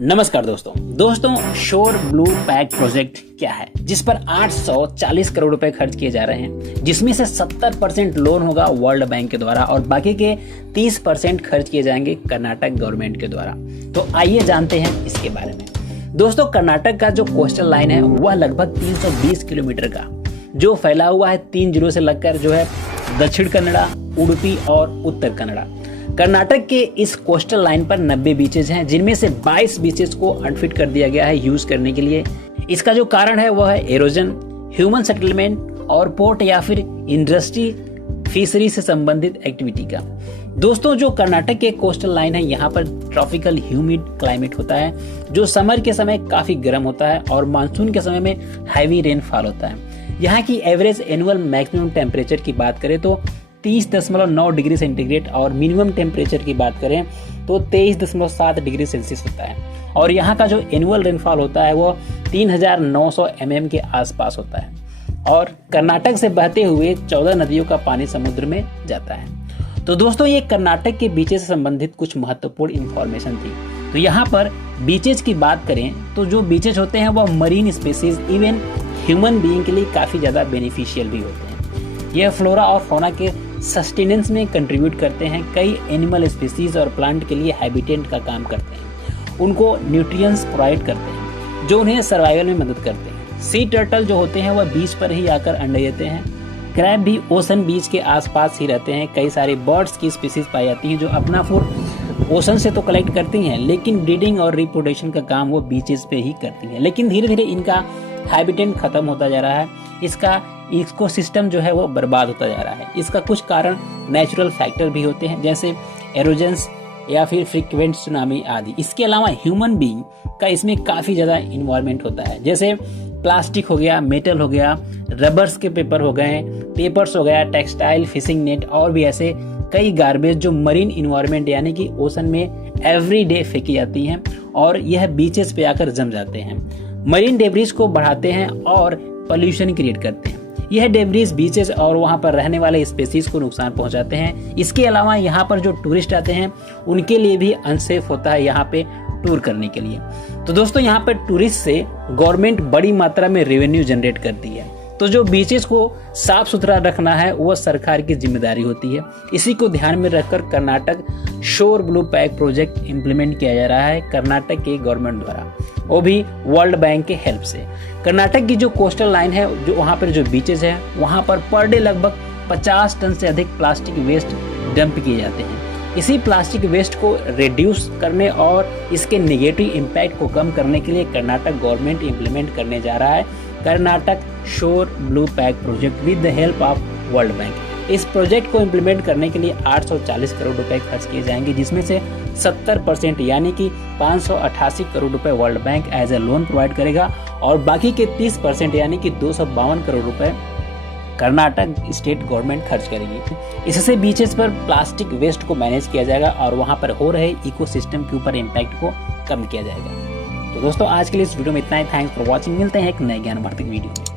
नमस्कार दोस्तों शोर ब्लू पैक प्रोजेक्ट क्या है जिस पर 840 करोड़ रुपए खर्च किए जा रहे हैं, जिसमें से 70% लोन होगा वर्ल्ड बैंक के द्वारा और बाकी के 30% खर्च किए जाएंगे कर्नाटक गवर्नमेंट के द्वारा। तो आइए जानते हैं इसके बारे में। दोस्तों, कर्नाटक का जो कोस्टल लाइन है वह लगभग 320 किलोमीटर का जो फैला हुआ है 3 जिलों से लगकर जो है दक्षिण कन्नड़ा, उडुपी और उत्तर कन्नड़ा। कर्नाटक के इस कोस्टल लाइन पर 90 बीचेज हैं, जिनमें से 22 बीचेज को अनफिट कर दिया गया है यूज करने के लिए। इसका जो कारण है वह है एरोजन, ह्यूमन सेटलमेंट और पोर्ट या फिर इंडस्ट्री फिशरी से संबंधित एक्टिविटी का। दोस्तों, जो कर्नाटक के कोस्टल लाइन है यहाँ पर ट्रॉपिकल ह्यूमिड क्लाइमेट होता है, जो समर के समय काफी गर्म होता है और मानसून के समय में हैवी रेनफॉल होता है। यहाँ की एवरेज एनुअल मैक्सिमम टेम्परेचर की बात करें तो 30.9 डिग्री सेंटीग्रेड और मिनिमम टेम्परेचर की बात करें तो 23.7 डिग्री सेल्सियस होता है। और यहाँ का जो एनुअल रेनफॉल होता है वो 3900 mm के आसपास होता है। और कर्नाटक से बहते हुए 14 नदियों का पानी समुद्र में जाता है। तो दोस्तों, ये कर्नाटक के बीचेस से संबंधित कुछ महत्वपूर्ण इंफॉर्मेशन थी। तो यहाँ पर बीचेज की बात करें तो जो बीचेज होते हैं वह marine species even human being के लिए काफी ज्यादा बेनिफिशियल भी होते हैं। यह फ्लोरा और फौना के सस्टेनेंस में कंट्रीब्यूट करते हैं। कई एनिमल स्पीसीज और प्लांट के लिए हैबिटेट का काम करते हैं, उनको न्यूट्रिएंट्स प्रोवाइड करते हैं जो उन्हें सर्वाइवल में मदद करते हैं। सी टर्टल जो होते हैं वह बीच पर ही आकर अंडे देते हैं। क्रैब भी ओशन बीच के आसपास ही रहते हैं। कई सारे बर्ड्स की स्पीसीज पाई जाती हैं जो अपना फूड ओशन से तो कलेक्ट करती हैं, लेकिन ब्रीडिंग और रिप्रोडक्शन का काम वो बीचेस पे ही करती हैं। लेकिन धीरे धीरे इनका हैबिटेट खत्म होता जा रहा है, इसका इकोसिस्टम जो है वो बर्बाद होता जा रहा है। इसका कुछ कारण नेचुरल फैक्टर भी होते हैं, जैसे एरोजन्स या फिर फ्रीक्वेंट सुनामी आदि। इसके अलावा ह्यूमन बीइंग का इसमें काफी ज्यादा इन्वॉल्वमेंट होता है, जैसे प्लास्टिक हो गया, मेटल हो गया, रबर्स के पेपर हो गए, पेपर्स हो गया, टेक्सटाइल, फिशिंग नेट और भी ऐसे कई गार्बेज जो मरीन इन्वायरमेंट यानी कि ओशन में एवरी डे फेंकी जाती हैं और यह बीचेस पे आकर जम जाते हैं, मरीन डेब्रिज को बढ़ाते हैं और पोल्यूशन क्रिएट करते हैं। यह डेब्रिज बीचेस और वहां पर रहने वाले स्पीसीज को नुकसान पहुंचाते हैं। इसके अलावा यहाँ पर जो टूरिस्ट आते हैं उनके लिए भी अनसेफ होता है यहाँ पे टूर करने के लिए। तो दोस्तों, यहाँ पर टूरिस्ट से गवर्नमेंट बड़ी मात्रा में रेवेन्यू जनरेट करती है। तो जो बीचेस को साफ सुथरा रखना है वह सरकार की जिम्मेदारी होती है। इसी को ध्यान में रखकर कर्नाटक शोर ब्लू पैक प्रोजेक्ट इंप्लीमेंट किया जा रहा है कर्नाटक के गवर्नमेंट द्वारा, वो भी वर्ल्ड बैंक के हेल्प से। कर्नाटक की जो कोस्टल लाइन है, जो वहाँ पर जो बीचेस है, वहाँ पर डे लगभग 50 टन से अधिक प्लास्टिक वेस्ट डंप किए जाते हैं। इसी प्लास्टिक वेस्ट को रिड्यूस करने और इसके नेगेटिव इम्पैक्ट को कम करने के लिए कर्नाटक गवर्नमेंट इंप्लीमेंट करने जा रहा है कर्नाटक शोर blue pack project with the help of world bank. इस प्रोजेक्ट को इंप्लीमेंट करने के लिए 840 करोड़ रुपए खर्च किए जाएंगे, जिसमें से 70% यानी कि 588 करोड़ रुपए world bank as a loan provide करेगा और बाकी के 30% यानी कि 252 करोड़ रुपए कर्नाटक स्टेट गवर्नमेंट खर्च करेगी। इससे बीचेस पर प्लास्टिक वेस्ट को मैनेज किया जाएगा और वहां पर हो रहे इकोसिस्टम के ऊपर इम्पैक्ट को कम किया जाएगा। तो दोस्तों, आज के लिए इस वीडियो में इतना ही। Thanks for watching. मिलते हैं एक नए ज्ञानवर्धक वीडियो में।